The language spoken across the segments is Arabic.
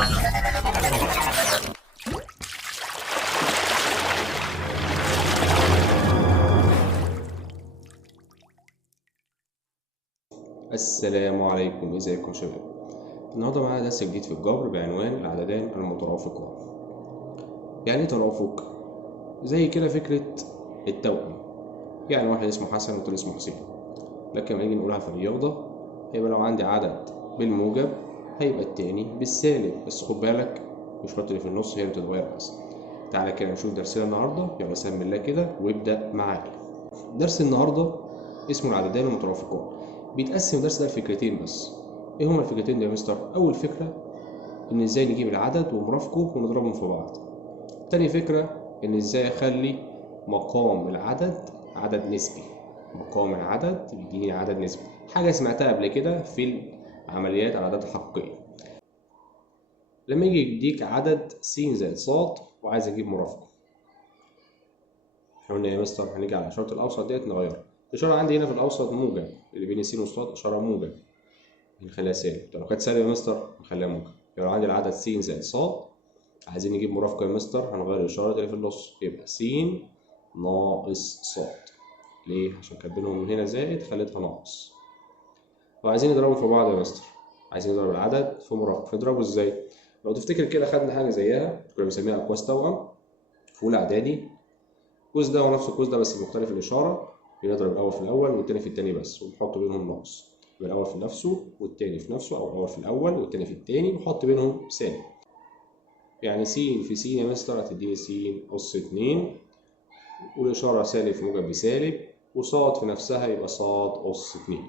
السلام عليكم، ازيكم يا شباب؟ النهارده معانا درس جديد في الجبر بعنوان العددان المترافقان. يعني ايه ترافق؟ زي كده فكرة التوأم. يعني واحد اسمه حسن والتاني اسمه حسين، لكن لما نيجي نقولها في الرياضة هيبقى لو عندي عدد بالموجب هيبقى التاني بالسالب، بس خد بالك مش الخط اللي في النص هي اللي بتتغير بس. تعالى كده نشوف درسنا النهارده، يلا سمي الله كده وابدأ معايا. درس النهارده اسمه العددان المترافقان. بيتقسم الدرس ده لفكرتين بس. ايه هما الفكرتين دول يا مستر؟ اول فكره ان ازاي نجيب العدد ومرافقه ونضربهم في بعض. تاني فكره ان ازاي اخلي مقام العدد عدد نسبي. مقام العدد بيديني عدد نسبي، حاجه سمعتها قبل كده في العمليات على العدد الحقيقيه. لما يجي يديك عدد س زائد ص وعايز اجيب مرافقه، احنا قلنا يا مستر هنيجي على اشاره الاوسط ديت نغيرها. الاشاره عندي هنا في الاوسط موجب، اللي بين س وص اشاره موجب، نخليها سالب. طب لو كانت سالب يا مستر نخليها موجب. لو عندي العدد س زائد ص عايزين نجيب مرافقه يا مستر، هنغير الاشاره اللي في النص، يبقى س ناقص ص. ليه؟ عشان كانت بينهم من هنا زائد خليتها ناقص. وعايزين نضربهم في بعض يا مستر، عايزين نضرب العدد في مرافقه. نضربه ازاي؟ لو تفتكر كده خدنا حاجه زيها كنا بنسميها اقواس توأم في اولى اعدادي. القوس ده هو نفس القوس ده بس مختلف الاشاره، بنضرب الاول في الاول والتاني في التاني بس، ونحط بينهم ناقص. يبقى الاول في نفسه والتاني في نفسه، او الاول في الاول والتاني في التاني ونحط بينهم سالب. يعني س في س يا مستر هتديني س أس 2، والإشارة سالب في موجب بسالب، وصاد في نفسها يبقى صاد أس 2.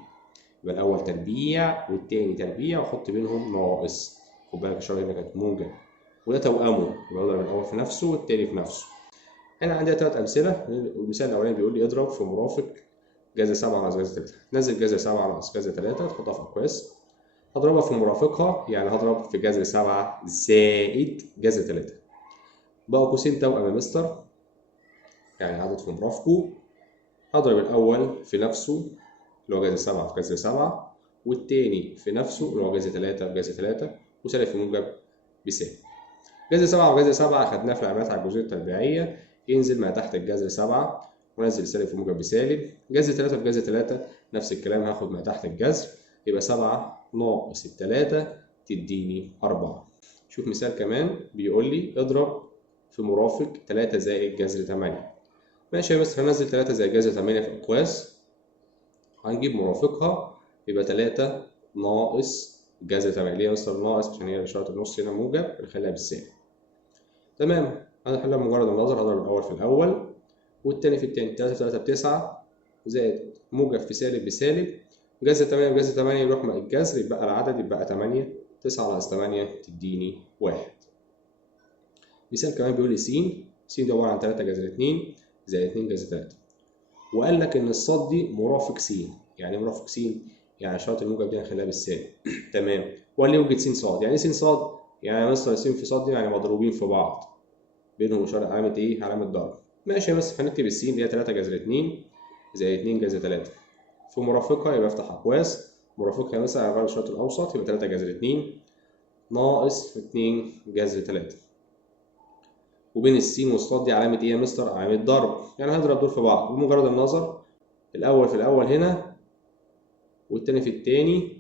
يبقى الأول تربيع والتاني تربيع وأحط بينهم ناقص. خد بالك الإشارة هنا كانت موجب وده توأمه، يبقى أضرب الأول في نفسه والتاني في نفسه. هنا عندي 3 أمثلة. المثال الأولاني بيقول لي اضرب في مرافق جذر 7 ناقص جذر 3. نزل جذر 7 ناقص جذر 3 تحطها في أقواس. هضربها في مرافقها، يعني هضرب في جذر 7 زائد جذر 3. بقى قوسين توأم يا مستر، يعني عدد في مرافقه. هضرب الأول في نفسه اللي هو جذر 7 في جذر 7، والتاني في نفسه اللي هو جذر 3 في جذر 3، وسالب في موجب بسالب. جذر 7 وجذر 7 أخدناه في العمليات على الجزئية التربيعية، ينزل ما تحت الجذر 7 ونزل سالب في موجب بسالب. جذر 3 في جذر 3 نفس الكلام، هاخد ما تحت الجذر، يبقى 7 ناقص 3 تديني 4. شوف مثال كمان بيقول لي اضرب في مرافق 3 زائد جذر 8. ماشي يا مستر، هنزل 3 زائد جذر 8 في أقواس، هنجيب مرافقها يبقى 3 ناقص جذر 8. ليه يا مستر ناقص؟ عشان هي إشارة النص هنا موجب نخليها بالسالب. تمام، هنحلها بمجرد النظر. هضرب الأول في الأول والتاني في التاني. 3 في 3 ب9 زائد موجب في سالب بسالب. جذر 8 بجذر 8 يروح مع الجذر، يبقى العدد يبقى 8. 9 ناقص 8 تديني 1. مثال كمان بيقول لي س دي عبارة عن 3 جذر 2 زائد 2 جذر 3، وقال لك إن الصاد دي مرافق س. يعني إيه مرافق س؟ يعني إشارة الموجب دي هنخليها بالسالب. تمام، وقال لي يوجد س صاد. يعني إيه س صاد؟ يعني يا مستر س في صاد دي يعني مضروبين في بعض، بينهم إشارة علامة إيه؟ علامة ضرب. ماشي يا مستر، هنكتب الس اللي هي 3 جذر 2 زائد 2 جذر 3 في مرافقها، يبقى افتح أقواس. مرافقها مثلا هنغير الشرط الأوسط، يبقى 3 جذر 2 ناقص 2 جذر 3. وبين السين والصاد دي علامة إيه يا مستر؟ علامة ضرب، يعني هضرب دول في بعض بمجرد النظر. الأول في الأول هنا والتاني في التاني،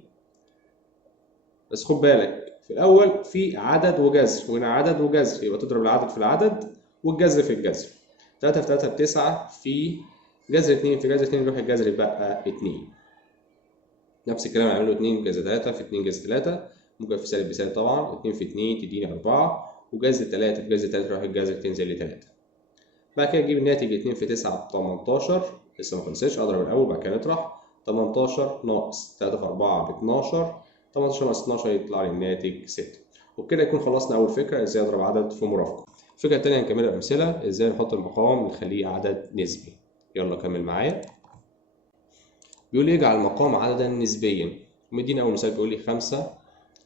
بس خد بالك في الأول في عدد وجذر وهنا عدد وجذر، يبقى تضرب العدد في العدد والجذر في الجذر. 3 في 3 ب9 في جذر 2 في جذر 2 يروح الجذر يبقى 2. نفس الكلام هنعمله 2 جذر 3 في 2 جذر 3 موجب في سالب بسالب طبعا. 2 في 2 تديني 4، وجذر 3 في جذر 3 يروح الجذر تنزل ل 3. بعد كده اجيب الناتج 2 في 9 ب 18، لسه ما خلصتش. اضرب الاول بعد كده نطرح. 18 ناقص 3 في 4 ب 12، 18 ناقص 12 يطلع لي الناتج 6. وبكده يكون خلصنا اول فكره ازاي اضرب عدد في مرافقه. الفكره الثانيه هنكملها بامثله ازاي نحط المقام نخليه عدد نسبي. يلا كمل معايا. بيقول لي اجعل المقام عددا نسبيا، ومدينا اول مثال بيقول لي 5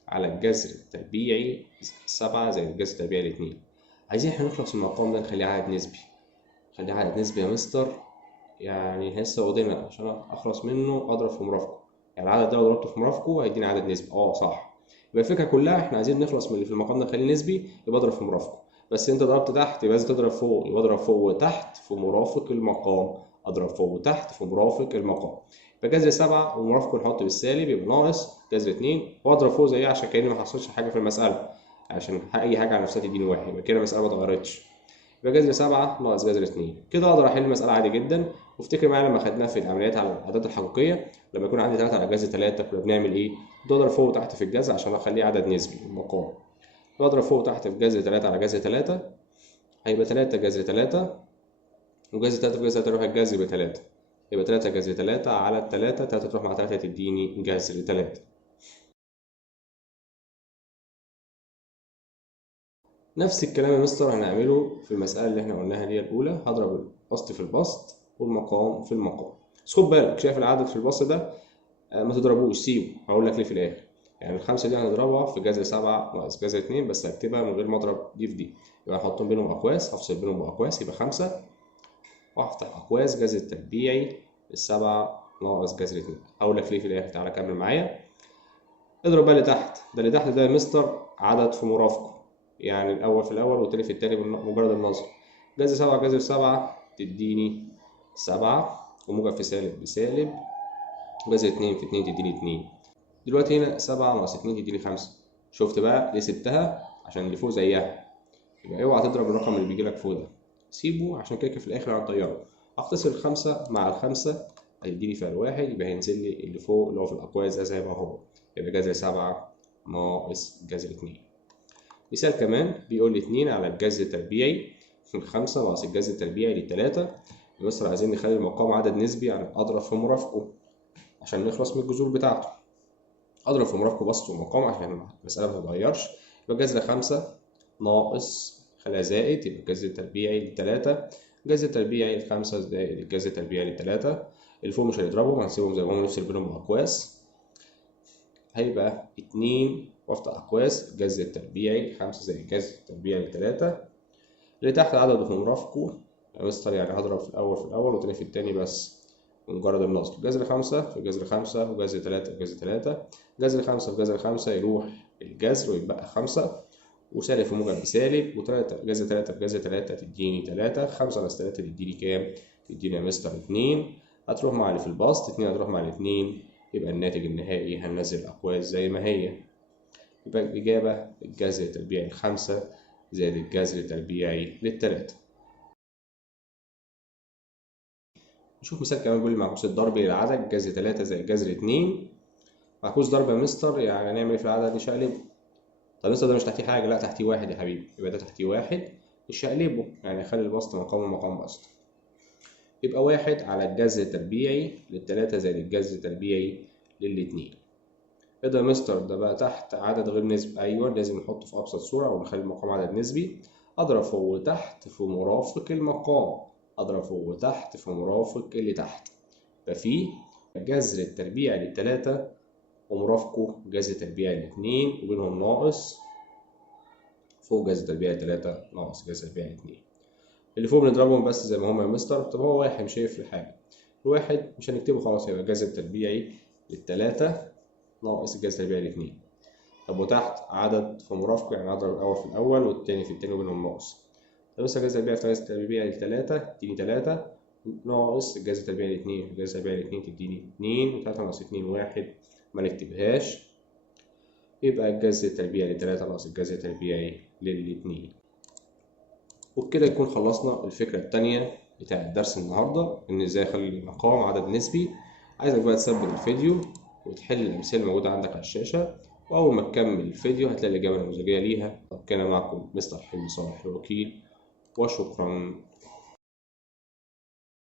على الجذر التربيعي 7 زائد الجذر التربيعي 2. عايزين احنا نخلص من المقام ده نخليه عدد نسبي. خليه عدد نسبي يا مستر، يعني لسه قدامنا عشان اخلص منه اضرب في مرافقه. يعني العدد ده لو ضربته في مرافقه هيديني عدد نسبي. صح. يبقى الفكره كلها احنا عايزين نخلص من اللي في المقام ده نخليه نسبي، يبقى اضرب في مرافقه. بس انت ضربت تحت يبقى لازم تضرب فوق، يبقى اضرب فوق وتحت في مرافق المقام، اضرب فوق وتحت في مرافق المقام. يبقى جذر 7 ومرافقه نحط بالسالب يبقى ناقص جذر 2، واضرب فوق زيها عشان كأني ما حصلش حاجه في المساله، عشان اي حاجه على نفسها تديني 1، يبقى كده المساله ما اتغيرتش. يبقى جذر 7 ناقص جذر 2. كده اقدر احل المساله عادي جدا. وافتكر معايا لما خدناها في العمليات على الاعداد الحقيقيه، لما يكون عندي 3 على جذر 3 كنا بنعمل ايه؟ بضرب فوق وتحت في الجذر عشان اخليه عدد نسبي المقام. بضرب فوق وتحت في جذر 3 على جذر 3، هيبقى 3 جذر 3، وجذر 3 في جذر 3 يروح الجذر يبقى 3، يبقى 3 جذر 3 على 3، 3 تروح مع 3 تديني جذر 3. نفس الكلام يا مستر هنعمله في المسألة اللي احنا قلناها دي الأولى. هضرب البسط في البسط والمقام في المقام. بس خد بالك، شايف العدد في البسط ده ما تضربوش، سيبه، هقول لك ليه في الآخر. يعني الخمسة دي هنضربها في جذر 7 ناقص جذر 2، بس هكتبها من غير ما أضرب دي في دي، يبقى هحطهم بينهم أقواس، هفصل بينهم بأقواس، يبقى 5 وهفتح أقواس جذر التربيعي السبعة ناقص جذر 2. هقول لك ليه في الآخر، تعالى كمل معايا. اضرب بقى اللي تحت ده، اللي تحت ده يا مستر عدد في مرافقه، يعني الأول في الأول والتاني في التاني بمجرد النظر. جذر 7 جذر 7 تديني 7 وموجب في سالب بسالب، جذر 2 في 2 تديني 2. دلوقتي هنا 7 ناقص 2 تديني 5. شفت بقى ليه سبتها؟ عشان اللي فوق زيها. يبقى اوعى تضرب الرقم اللي بيجيلك فوق ده، سيبه عشان كده في الآخر هنطيره. أختصر الخمسة مع الخمسة هيديني فرق 1، يبقى هينزل لي اللي فوق اللي هو في الأقواس ده زي ما هو، يبقى جذر 7 ناقص جذر 2. مثال كمان بيقول لي 2 على الجذر التربيعي من 5 ناقص الجذر التربيعي ل3. مصر عايزين نخلي المقام عدد نسبي، يعني أضرب في مرافقه عشان نخلص من الجذور بتاعته. أضرب في مرافقه بسط ومقام عشان المسألة ما تتغيرش. يبقى جذر 5 ناقص خليها زائد، يبقى الجذر التربيعي ل3، الجذر التربيعي ل5 زائد الجذر التربيعي ل3. اللي فوق مش هنضربهم، هنسيبهم زي ما هم، نفصل بينهم بأقواس. هيبقى 2 وافتح أقواس الجذر التربيعي 5 زائد الجذر التربيعي ل3. اللي تحت عدده في مرافقه يا مستر، يعني هضرب في الأول والتاني في التاني بس بمجرد النصب. جذر 5 في جذر 5 وجذر 3 في جذر 3، جذر 5 في جذر 5 يروح الجذر ويتبقى 5، وسالب في موجب بسالب، و3 جذر 3 في جذر 3 تديني 3، 5 ناقص 3 تديني كام؟ تديني يا مستر 2. هتروح مع اللي في البسط، 2 هتروح مع ال2، يبقى الناتج النهائي هننزل الأقواس زي ما هي. يبقى الإجابة الجذر التربيعي ل5 زائد الجذر التربيعي ل3. نشوف مثال كمان بيقول لي معكوس الضرب للعدد جذر 3 زائد جذر 2. معكوس ضرب يا مستر يعني هنعمل ايه في العدد؟ نشقلبه. طب مستر ده مش تحتيه حاجة، لا تحتيه 1 يا حبيبي، يبقى ده تحتيه 1 نشقلبه، يعني نخلي البسط مقام مقام بسط. يبقى 1 على الجذر التربيعي ل3 زائد الجذر التربيعي ل2. ايه ده يا مستر؟ ده بقى تحت عدد غير نسبي. ايوه لازم نحطه في ابسط صوره ونخلي المقام عدد نسبي. اضرب فوق وتحت في مرافق المقام، اضرب فوق وتحت في مرافق اللي تحت. ففي جذر التربيعي ل3 ومرافقه جذر التربيعي ل2 وبينهم ناقص فوق جذر التربيعي ل3 ناقص جذر التربيعي ل2. اللي فوق بنضربهم بس زي ما هما يا مستر. طب هو 1 مش هيفرق حاجه، الواحد مش هنكتبه خلاص، هيبقى جذر التربيعي ل3 ناقص الجذر التربيعي ل2. طب وتحت عدد في مرافقه، يعني اضرب الاول في الاول والتاني في التاني وبينهم ناقص. طب لسه الجذر التربيعي في جذر التربيعي ل3 تديني 3 ناقص الجذر التربيعي ل2، الجذر التربيعي ل2 تديني 2، و3 ناقص 2 1 ما نكتبهاش. يبقى الجذر التربيعي ل3 ناقص الجذر التربيعي ل2. وبكده يكون خلصنا الفكرة التانية بتاع الدرس النهاردة، إن إزاي أخلي المقام عدد نسبي. عايزك بقى تثبت الفيديو وتحل الأمثلة الموجودة عندك على الشاشة، وأول ما تكمل الفيديو هتلاقي الإجابة النموذجية ليها. كان معكم مستر حلمي صالح الوكيل، وشكرا.